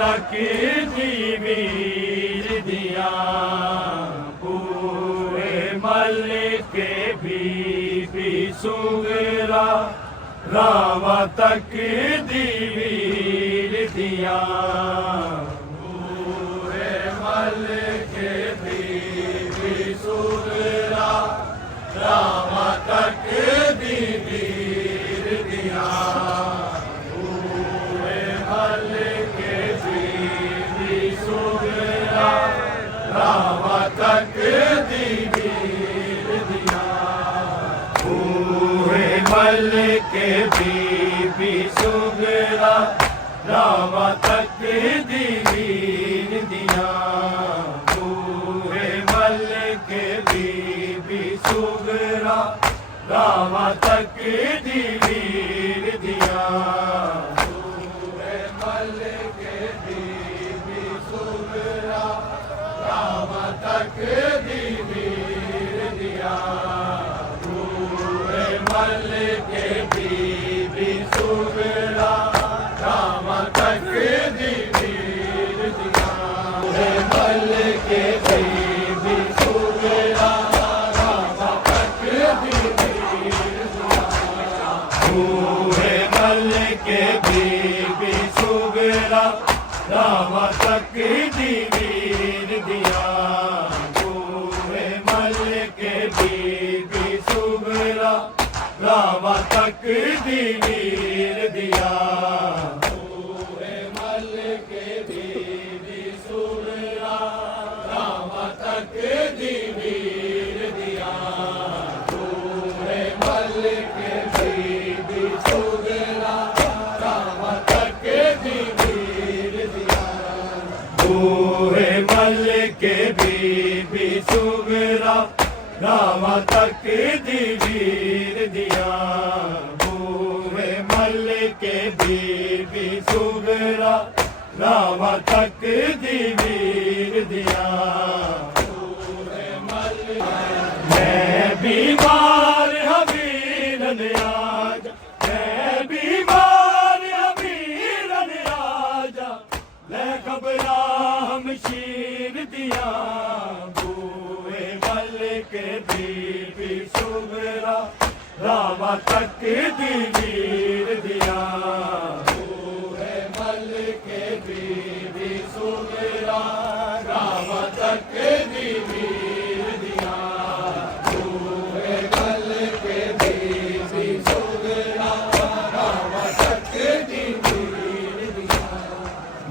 तक वीर दिया पूरे मलिक बीबी सुगरा रावा तक वीर दिया पूरे मलिक बीबी सुगरा रावा तक वीर दिया रावा तक वीर दिया पूरे मलिक बीबी सुगरा रावा तक वीर दिया पूरे मलिक बीबी सुगरा रावा तक वीर दिया पूरे मलिक बीबी सुगरा रावा तक वीर दिया पूरे मलिक बीबी सुगरा रावा तक वीर दिया पूरे मलिक बीबी सुगरा रावा तक वीर दिया पूरे मलिक बीबी सुगरा रावा तक वीर दिया पूरे मलिक बीबी सुगरा रावा तक वीर दिया पूरे मलिक बीबी सुगरा रावा तक वीर दिया पूरे मलिक बीबी सुगरा रावा तक वीर दिया पूरे मलिक बीबी सुगरा रावा तक वीर दिया पूरे मलिक बीबी सुगरा रावा तक वीर दिया पूरे मलिक मैं बीमार हबीरन आजा मैं बीमार हबीरन आजा ले घबरा हम शीर दिया पूरे मलिक बीबी सुगरा रावा तक वीर दिया पूरे मलिक बीबी सुगरा रावा तक वीर दिया पूरे मलिक बीबी सुगरा रावा तक वीर दिया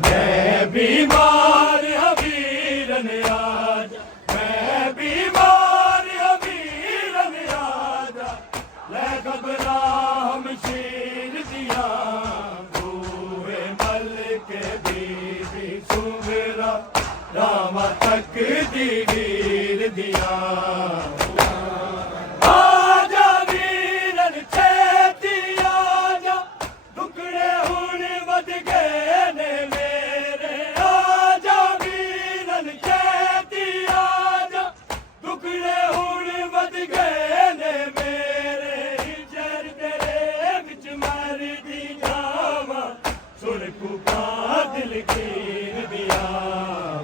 मैं बीमार हबीरन आजा मैं बीमार हबीरन आजा ले घबरा हम शीर दिया पूरे मलिक बीबी सुगरा रावा तक वीर दिया आजा वीरन छेती आजा टुकड़े हुण वध गए ने मेरे आजा वीरन छेती आजा टुकड़े हुण वध गए ने मेरे जर तेरे विच मर दी जावा सुन पुकार दिल कीर दिया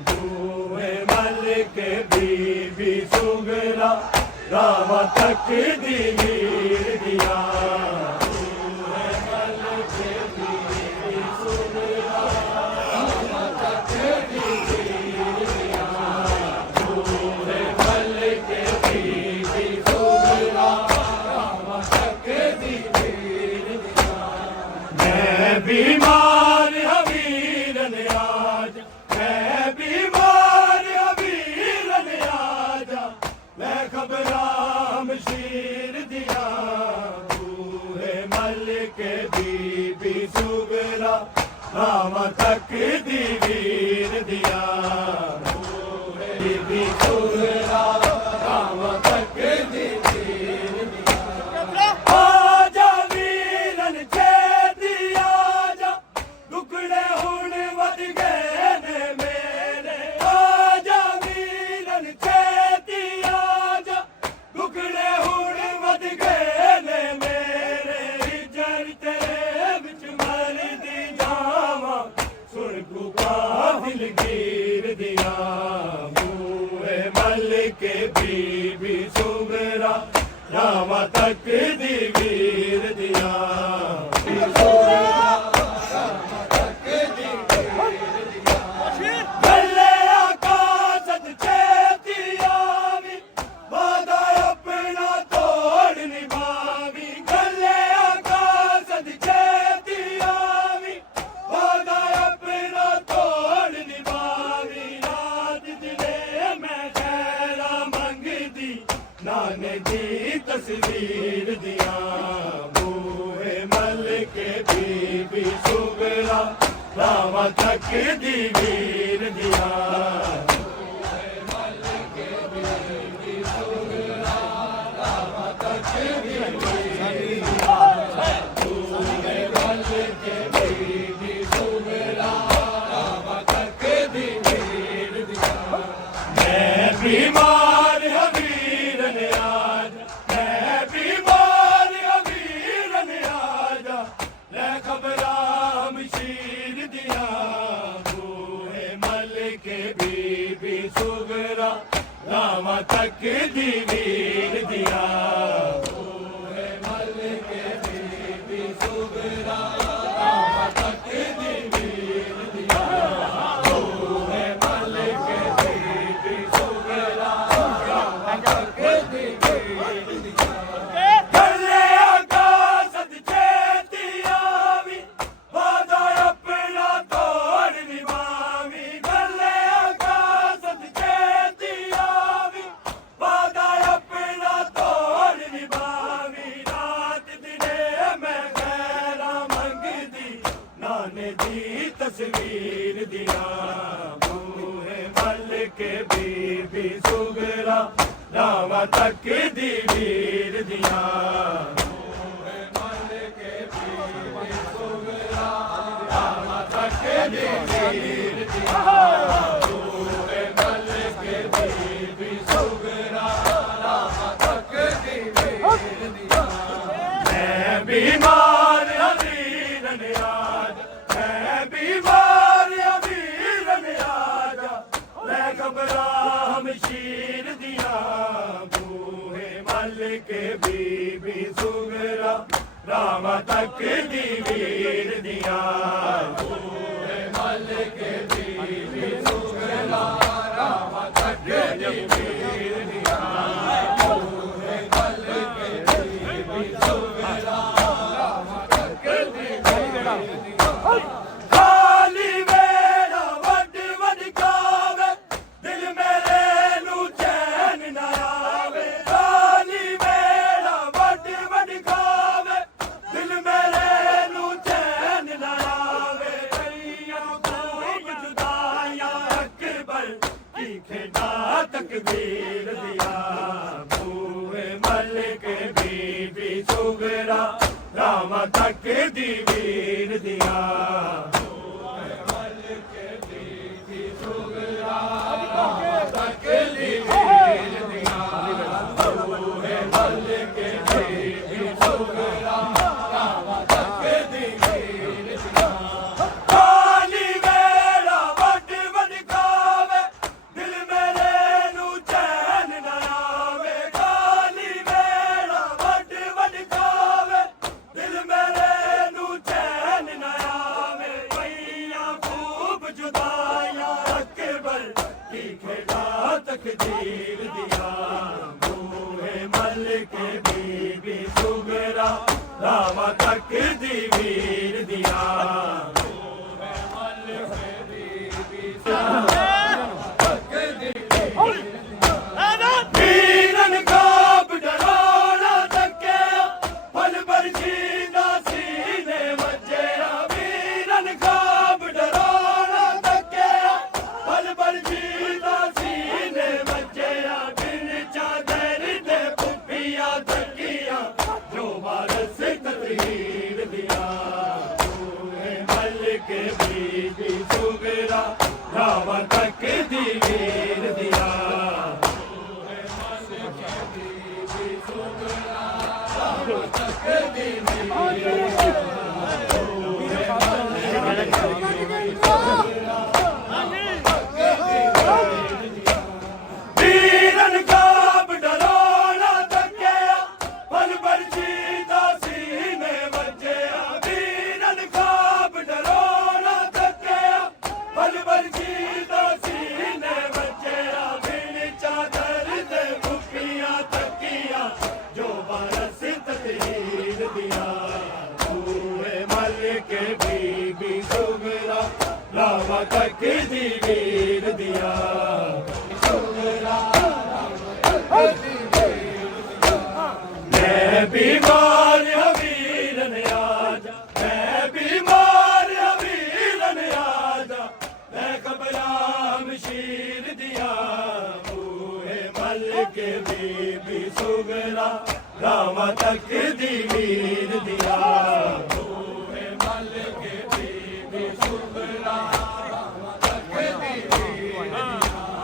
पूरे मलिक बीबी सुगरा रावा तक वीर दिया पूरे मलिक बीबी सुगरा रावा तक वीर दिया पूरे मलिक बीबी सुगरा रावा तक वीर दिया मैं बीमार हबीरन आजा मैं बीमार हबीरन आजा मैं घबरा हम शीर दिया पूरे मलिक के बीबी सुगरा रामा तक दी वीर दिया बीबी सुगरा रामा तक दी वीर दिया आजा वीरन छेती आजा दुखड़े हुण वध गए ने मेरे आजा वीरन छेती आजा दुखड़े हुण वध गए ने मेरे जर तेरे विच मरदी जावा सुन कुका दिलगीर दिया बूए मल के बीबी सुगरा रामा तक दी वीर दिया गले आकाशत छेती आवी वादा अपना तोड़ निभावी गले आकाशत छेती आवी वादा अपना तोड़ निभावी रात दिले मैं खैरा मंगदी नाने दी तस्वीर दिया बूहे मल के बीबी सुगरा रामा तक दी वीर दिया मैं बीमार वीर ने आजा मैं बीमार वीर ने आजा ले खबराम शीर दिया बूहे मल के बीबी सुगरा रामा तक दी वीर दिया बूहे मल के बीबी सुगरा रामा तक दी वीर दिया बूहे मल के बीबी सुगरा रामा तक दी वीर दिया गले आकाशत छेती आवी वादा अपना तोड़ निभावी गले आकाशत छेती आवी वादा अपना तोड़ निभावी रात दिने मैं गैरा मंगदी नाने दी तस्वीर दिया बूहे मल के बीबी सुगरा रामा तक दी वीर दिया बूहे मल के बीबी सुगरा रामा तक दी वीर दिया बूहे मल के बीबी सुगरा रामा तक दी वीर दिया मैं बीमार वीर ने आजा मैं बीमार वीर ने आजा मैं घबराम शीर दिया बूहे मल के बीबी सुगरा रामा तक दी वीर दिया बूहे मल के बीबी सुगरा रामा तक दी वीर दिया बूहे मल के बीबी सुगरा रामा तक दी वीर दिया खाली वेड़ा वड वड कावे दिल मेरे नू चैन न आवे खाली वेड़ा वड वड कावे दिल मेरे नू चैन न आवे कईयां खूब जुदाइयां अकबर की खेड़ा तकदीर दिया बूहे मल के बीबी सुगरा रामा तक दी वीर दिया बूहे मल के बीबी सुगरा रामा तक दी वीर दिया बूहे मल के बीबी सुगरा रामा तक दी वीर दिया काली वेड़ा वड वड कावे दिल मेरे नू चैन न आवे काली वेड़ा वड वड कावे दिल मेरे नू चैन न आवे कईयां खूब जुदाइयां अकबर की खेड़ा तकदीर दिया बूहे मल के बीबी सुगरा रामा तक दी वीर दिया बूहे मल के बीबी सुगरा तक दी वीर दिया वीरन का डराना तक पल भर जीना सी के बीबी सुगरा रावा तक दी वीर दिया वीरन का डरोना तकिया पल भर जीता सीने बच्चेया वीरन का डरोना तकिया पल भर जीता सीने बच्चेया बिन चादर दे भुखियां तकिया जो बरस तकदीर दिया तूए मल के बीबी सुगरा लावा तक दी वीर दिया मैं बीमार वीरन आजा मैं बीमार वीरन आजा मैं घबराम शीर दिया बूहे मल के बीबी सुगरा रावा तक दी वीर दिया बूहे मल के बीबी सुगरा रावा तक दी वीर दिया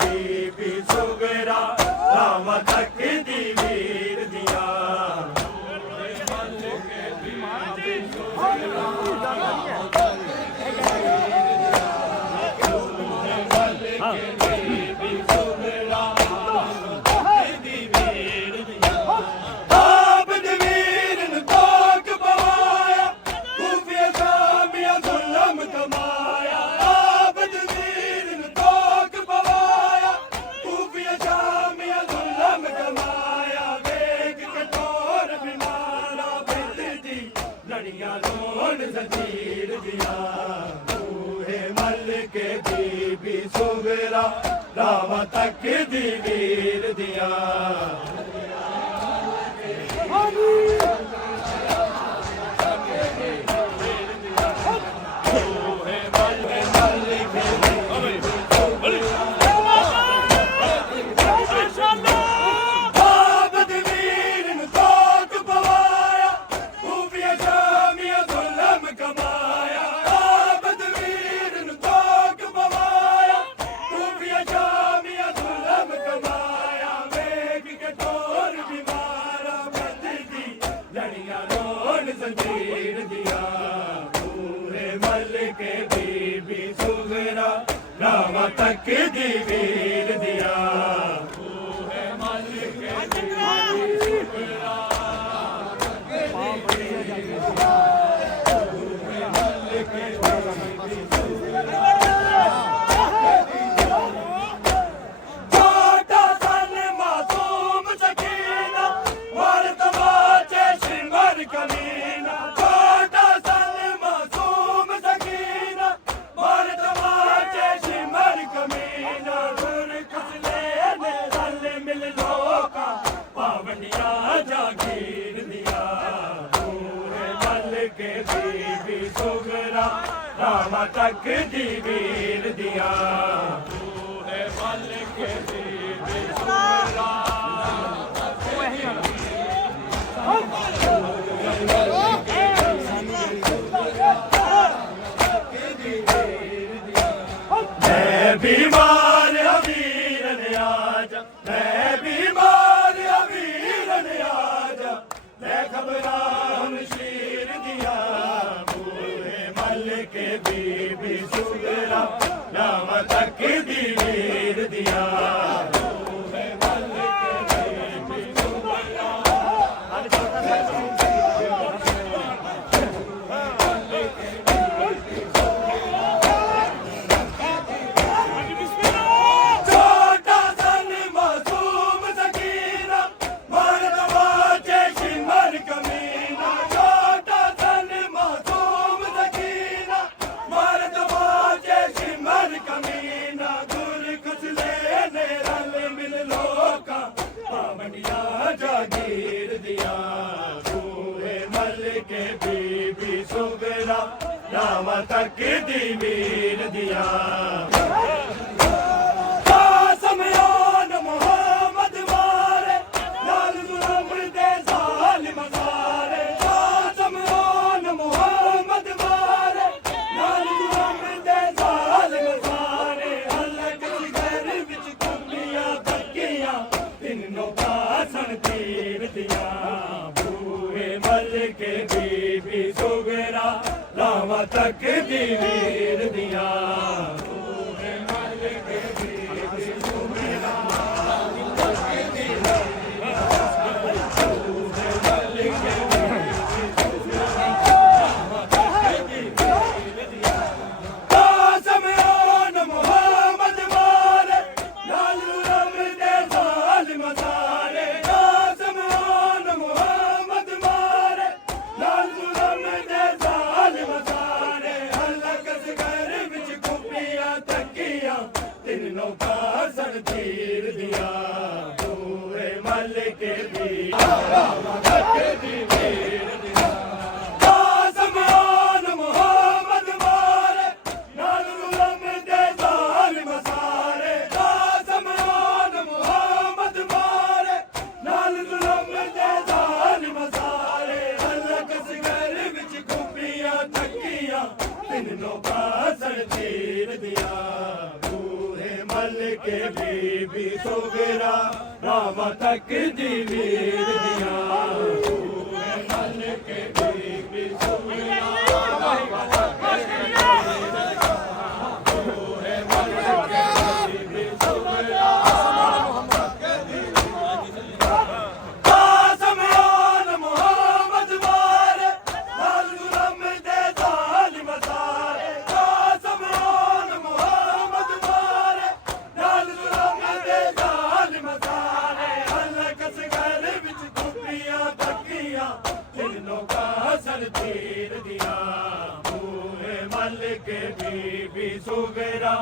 बीबी सुगरा रावा तक दी वीर दिया जंजीर दिया बूहे मल के बीबी सुगरा रावा तक दी वीर दिया जंजीर दिया बूहे मल के बीबी सुगरा रावा तक दी वीर दिया बूहे मल के बीबी सुगरा छोटा सन मासूम सकीना मार तमाचे शिमर कमीना छोटा सन मासूम सकीना मार तमाचे शिमर कमीना गुर कसले ने रल मिल लोका पावनिया जागीर दिया बूहे मल के बीबी सुगरा रावा तक दी वीर दिया बूहे मल के बीबी सुगरा मैं बीमार वीरन आजा मैं बीमार वीरन आजा मैं घबराम शीर दिया बूहे मल के बीबी सुगरा रावा तक दी वीर दिया बूहे मल के बीबी सुगरा छोटा सन मासूम सकीना मार तमाचे शिमर कमीना छोटा सन मासूम सकीना बीबी सुगरा रामा तक दी वीर दिया समयान मोहम्मद मारे लाल गुलाम दे जालिम सारे समयान मोहम्मद मारे लाल गुलाम दे जालिम सारे हलक घर विच कुंडियां तकियां तिन्नों पासन तीर दिया बूहे मल के बीबी सुगरा रामा तक दी वीर दिया बूहे मल के बीबी सुगरा रामा तक दी समयान मोहम्मद मारे लाल गुलाम दे जालिम सारे समयान मोहम्मद मारे लाल गुलाम दे जालिम सारे हलक घर विच कुपियां तकियां तिन्नों पासन तीर दिया बूहे मल के भी रामा तक दी वीर दिया समयान मोहम्मद मारे लाल गुलाम दे जालिम सारे समयान मोहम्मद मारे लाल गुलाम दे जालिम सारे हलक घर विच कुपियां तकियां तिन्नों पासन तीर दिया बूहे मल के बीबी सुगरा रामा तक दी वीर दिया बूहे मल के बीबी सुगरा रामा तक दी वीर दिया बूहे मल के बीबी सुगरा रामा तक दी वीर दिया समयान मोहम्मद मारे लाल गुलाम दे जालिम सारे समयान मोहम्मद मारे लाल गुलाम दे जालिम सारे हलक घर विच कुपियां तकियां तिन्नों पासन तीर दिया बूहे मल के बीबी सुगरा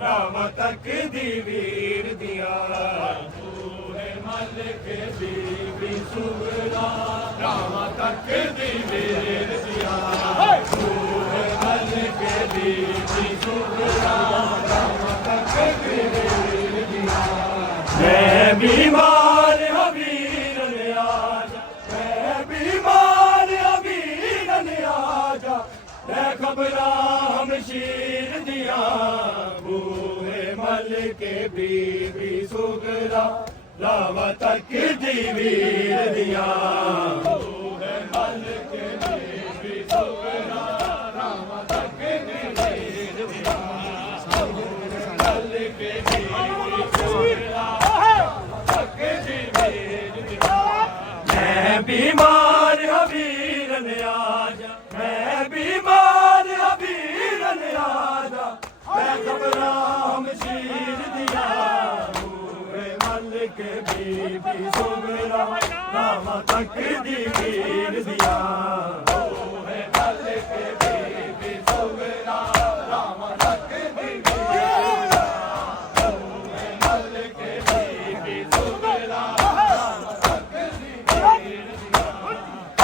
रामा तक दी वीर दिया बूहे मल के बीबी सुगरा रामा तक दी वीर दिया बूहे मल के बीबी सुगरा रामा तक दी वीर दिया मैं बीमार हबीर ने आजा मैं बीमार हबीर ने आजा मैं खबरा हमशीर दिया बूहे मल के बीबी सुगरा रामा तक दी वीर दिया बूहे मल के बीबी सुगरा रामा तक दी वीर दिया बूहे मल के बीबी सुगरा रामा तक दी वीर दिया मैं बीमार हबीर ने आजा मैं बीमार हबीर ने आजा मैं खबरा हमशीर दिया बूहे मल के बीबी सुगरा रामा तक दी वीर दिया बूहे मल के बीबी सुगरा रामा तक दी वीर दिया बूहे मल के बीबी सुगरा रामा तक दी वीर दिया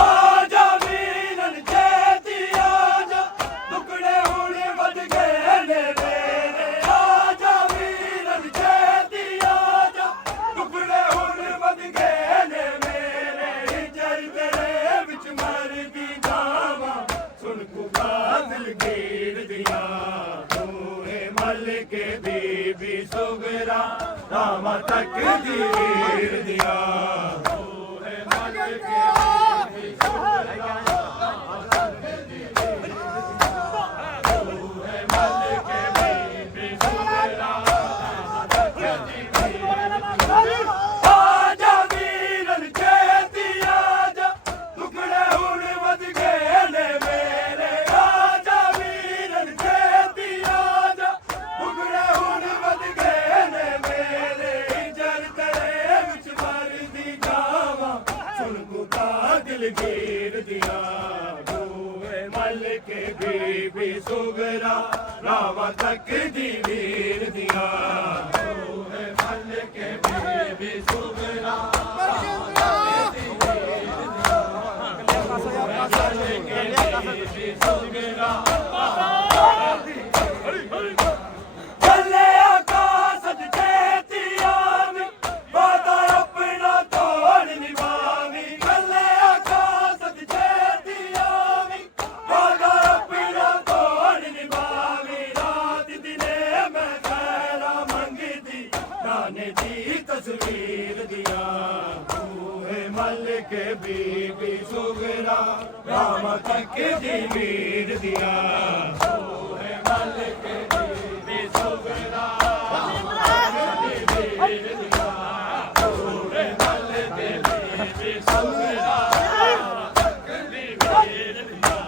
आजा वीरन चेती आजा टुकड़े हुणे वध गए ने मेरे आजा वीरन चेती आजा टुकड़े हुणे वध गए ने मेरे हिजर तेरे विच मरदी जावा सुन कुका दिल गिर दिया बूहे मल के बीबी सुगरा रामा तक दी वीर दिया बूहे मल के बीबी सुगरा रामा तक दी वीर दिया बूहे मल के बीबी सुगरा रामा तक दी वीर दिया आजा वीरन चेती आजा टुकड़े हुणे वध गए ने मेरे आजा वीरन चेती आजा टुकड़े हुणे वध गए ने मेरे हिजर तेरे विच मरदी जावा सुन कुका दिल गिर दिया बूहे मल के बीबी सुगरा रामा तक दी वीर दिया बूहे मल के बीबी सुगरा रामा तक दी वीर दिया ਚੱਲੇ ਆਕਾਸ਼ ਚ ਛੇਤੀ ਆਵੀਂ, ਵਾਦਾ ਆਪਣਾ ਤੋੜ ਨਿਭਾਵੀਂ। ਚੱਲੇ ਆਕਾਸ਼ ਚ ਛੇਤੀ ਆਵੀਂ, ਵਾਦਾ ਆਪਣਾ ਤੋੜ ਨਿਭਾਵੀਂ। ਰਾਤ ਦਿਨੇ ਮੈਂ ਖੈਰਾਂ ਮੰਗਦੀ, ਨਾਨੇ ਦੀ ਤਸਵੀਰ ਦੀਆਂ। ਬੂਹੇ ਮੱਲ ਕੇ ਬੀਬੀ ਸੁਗਰਾ, ਰਾਮ ਤੱਕ ਦੀ ਵੀਰ ਦੀਆਂ। ਬੂਹੇ ਮੱਲ ਕੇ ਬੀਬੀ ਸੁਗਰਾ, ਰਾਮ ਤੱਕ ਦੀ ਵੀਰ ਦੀਆਂ। ਬੂਹੇ ਮੱਲ ਕੇ ਬੀਬੀ ਸੁਗਰਾ, ਰਾਮ ਤੱਕ ਦੀ ਵੀਰ ਦੀਆਂ।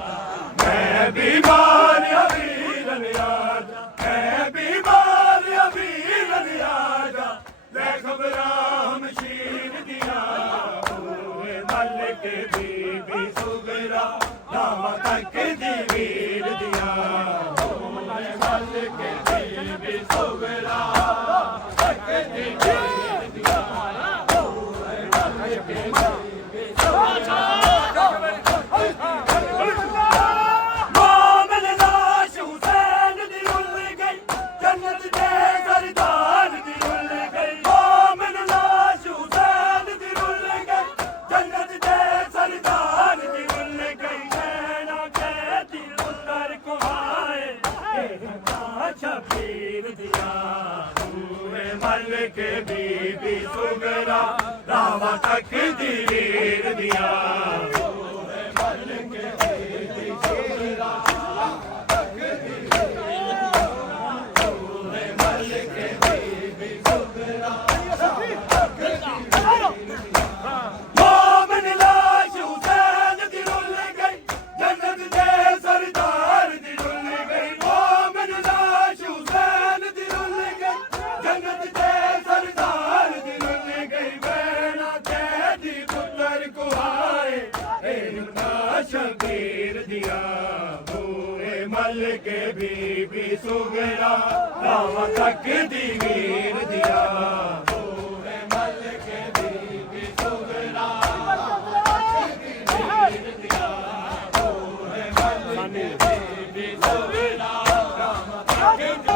ਮੈਂ ਬਿਮਾਰ ਆ ਵੀਰਨ ਆਜਾ, ਮੈਂ ਬਿਮਾਰ ਆ ਵੀਰਨ ਆਜਾ, ਲੈ ਖਬਰਾਂ ਹਮਸ਼ੀਰ ਦੀਆਂ। ਬੂਹੇ ਮੱਲ ਕੇ ਬੀਬੀ ਸੁਗਰਾ, ਰਾਮ ਤੱਕ ਦੀ ਵੀਰ ਦੀਆਂ। ਬੂਹੇ ਮੱਲ ਕੇ ਬੀਬੀ ਸੁਗਰਾ, ਰਾਮ ਤੱਕ ਦੀ ਵੀਰ ਦੀਆਂ। ਬੂਹੇ ਮੱਲ ਕੇ ਬੀਬੀ ਸੁਗਰਾ। ਮੋਮਨ ਲਾਸ਼ ਹੁਸੈਨ ਦੀ ਰੁੱਲ ਗਈ, ਜੰਨਤ ਦੇ ਸਰਦਾਰ ਦੀ ਰੁੱਲ ਗਈ। ਮੋਮਨ ਲਾਸ਼ ਹੁਸੈਨ ਦੀ ਰੁੱਲ ਗਈ, ਜੰਨਤ ਦੇ ਸਰਦਾਰ ਦੀ ਰੁੱਲ ਗਈ। ਨੈਣਾ ਕਹਿਤੀ ਪੁੱਤਰ ਕੁਹਾਏ, ਇਹ ਤਾਂ ਸ਼ਬੀਰ ਦੀਆਂ। ਬੂਹੇ ਮੱਲ ਕੇ ਬੀਬੀ ਸੁਗਰਾ, ਰਾਮ ਤੱਕ ਦੀ ਵੀਰ ਦੀਆਂ। ਬੂਹੇ ਮੱਲ ਕੇ ਬੀਬੀ ਸੁਗਰਾ, ਰਾਮ ਤੱਕ ਦੀ ਵੀਰ ਦੀਆਂ। ਬੂਹੇ ਮੱਲ ਕੇ ਬੀਬੀ ਸੁਗਰਾ, ਰਾਮ ਤੱਕ ਦੀ ਵੀਰ ਦੀਆਂ। ਮੋਮਨ ਲਾਸ਼ ਹੁਸੈਨ ਦੀ ਰੁੱਲ ਗਈ, ਜੰਨਤ ਦੇ ਸਰਦਾਰ ਦੀ ਰੁੱਲ ਗਈ। ਮੋਮਨ ਲਾਸ਼ ਹੁਸੈਨ ਦੀ ਰੁੱਲ ਗਈ, ਜੰਨਤ ਦੇ ਸਰਦਾਰ ਦੀ ਰੁੱਲ ਗਈ। ਬਹਿਣਾ ਕਹਿਦੀ ਪੁੱਤਰ ਕੁਹਾਏ, ਇਹ ਤਾਂ ਸ਼ਬੀਰ ਦੀਆਂ। ਬੂਹੇ ਮੱਲ ਕੇ ਬੀਬੀ ਸੁਗਰਾ, ਰਾਮ ਤੱਕ ਦੀ ਵੀਰ ਦੀਆਂ। ਬੂਹੇ ਮੱਲ ਕੇ ਬੀਬੀ ਸੁਗਰਾ, ਰਾਮ ਤੱਕ ਦੀ ਵੀਰ ਦੀਆਂ। ਬੂਹੇ ਮੱਲ ਕੇ ਬੀਬੀ ਸੁਗਰਾ, ਰਾਮ ਤੱਕ ਦੀ